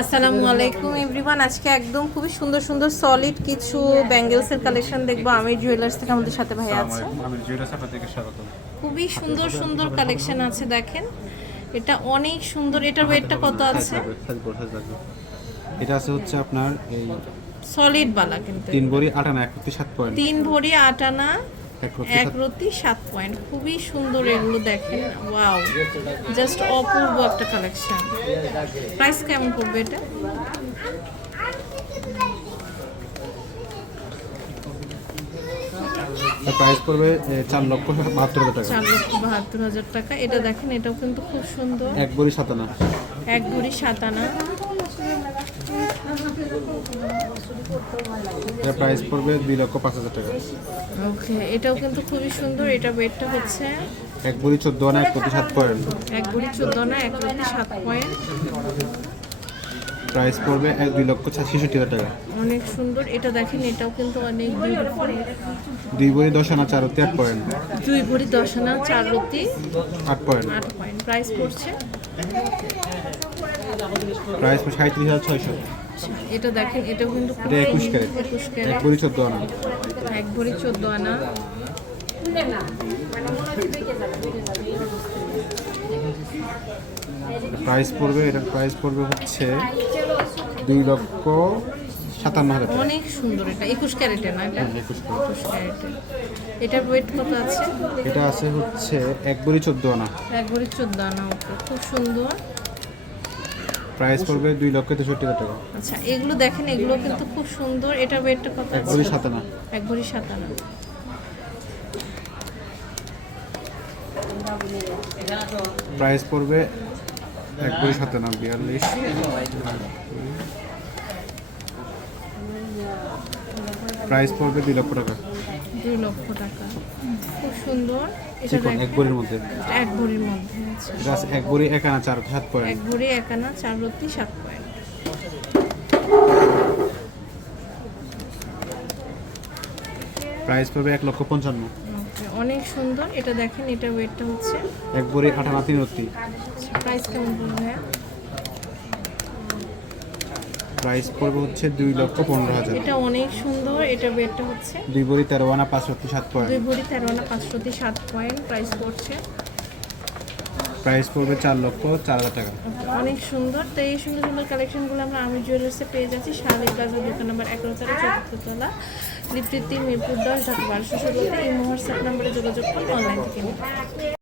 আসসালামু আলাইকুম এভরিওয়ান। আজকে একদম খুবই সুন্দর সুন্দর সলিড কিছু ব্যাঙ্গেলসের কালেকশন দেখব। আমি জুয়েলার্স থেকে আমাদের সাথে ভাই আছে। খুবই সুন্দর সুন্দর কালেকশন আছে দেখেন। এটা অনেক সুন্দর। এটার ওয়েটটা কত আছে? এটা আছে হচ্ছে আপনার এই সলিড বালা কিন্তু তিন প্রতি সাত পয়েন্ট। তিন ভরি আট আনা এক রতি সাত পয়েন্ট। খুবই সুন্দর এগুলো দেখেন। ওয়াও। জাস্ট অপূর্ব একটা কালেকশন। প্রাইস কেমন পড়বে এটা? প্রাইস পড়বে চার লক্ষ বাহাত্তর হাজার টাকা। চার লক্ষ বাহাত্তর হাজার টাকা। এটা দেখেন এটাও কিন্তু খুব সুন্দর। এক বড়ি সাতানা এক ভরি সাত আনা। এটা প্রাইস পড়বে দুই লক্ষ পাঁচ হাজার টাকা। ওকে এটাও কিন্তু খুবই সুন্দর এটা ওয়েটটা হচ্ছে এক বড়ি চোদ্দ আনা এক প্রতি সাত পয়েন্ট। এক ভরি চোদ্দ আনা এক রতি সাত পয়েন্ট। প্রাইস পড়বে এক দুই লক্ষ ছেষট্টি হাজার টাকা। অনেক সুন্দর। এটা দেখেন এটাও কিন্তু অনেক দুই বড়ি দশ আনা চার হতে আট পয়েন্ট। দুই ভরি দশ আনা চার রতি আট পয়েন্ট। আট পয়েন্ট। প্রাইস পড়ছে। প্রাইস পড়বে সাঁত্রিশ হাজার ছয়শো। এটা দেখেন এটাও কিন্তু এটা একুশ ক্যারেট। এক বড়ি চোদ্দ আনা। এক ভরি চোদ্দ আনা। প্রাইস পড়বে এটার প্রাইস পড়বে হচ্ছে দুই লক্ষ সাতান্ন হাজার অনেক সুন্দর এটা একুশ ক্যারেটে না এটা? হ্যাঁ, একুশ ক্যারেটে। এটার ওয়েট কত আছে? এটা আছে হচ্ছে এক বড়ি চোদ্দ আনা। এক ভরি চোদ্দ আনা ওকে খুব সুন্দর। প্রাইস পড়বে দুই লক্ষ তেষট্টি হাজার টাকা। আচ্ছা এগুলো দেখেন এগুলো কিন্তু খুব সুন্দর। এটার ওয়েটটা কত এক বড়ি সাত আনা। এক ভরি সাত আনা। প্রাইস পড়বে এক বড়ি সাত আনা বিয়াল্লিশ। প্রাইস পড়বে দুই লক্ষ টাকা। দুই লক্ষ টাকা। খুব সুন্দর। এটা চিকন এক মধ্যে। এক ভরির মধ্যে আছে। এটা এক বড়ি এক আনা চার সাত এক পয়েন্ট ভরি এক আনা চার রত্তি সাত পয়েন্ট। প্রাইস পড়বে এক লক্ষ পঞ্চান্ন। অনেক সুন্দর। এটা দেখেন এটার ওয়েটটা হচ্ছে। এক বড়ি আট আনা তিন রত্তি প্রাইস কেমন পড়বে? প্রাইস পড়বে হচ্ছে দুই লক্ষ পনেরো হাজার। এটা অনেক সুন্দর এটা ওয়েটটা হচ্ছে। দুই বড়ি তেরো আনা পাঁচ রত্তি সাত পয়েন্ট। দুই ভরি তেরো আনা পাঁচশোতে সাত পয়েন্ট প্রাইস পড়ছে। প্রাইস পড়বে চার লক্ষ চার হাজার টাকা। অনেক সুন্দর। তো এই সুন্দর সুন্দর কালেকশনগুলো আমরা আমি জুয়েলার্সে পেয়ে যাচ্ছি। শালিক প্লাজা দোকান নাম্বার এগারো তারা চতুর্থতলা লিপ্রিতি মিরপুর দশ ঢাকা বারোশো ষোলোতে এই হোয়াটসঅ্যাপ নাম্বারে যোগাযোগ করে অনলাইন থেকে।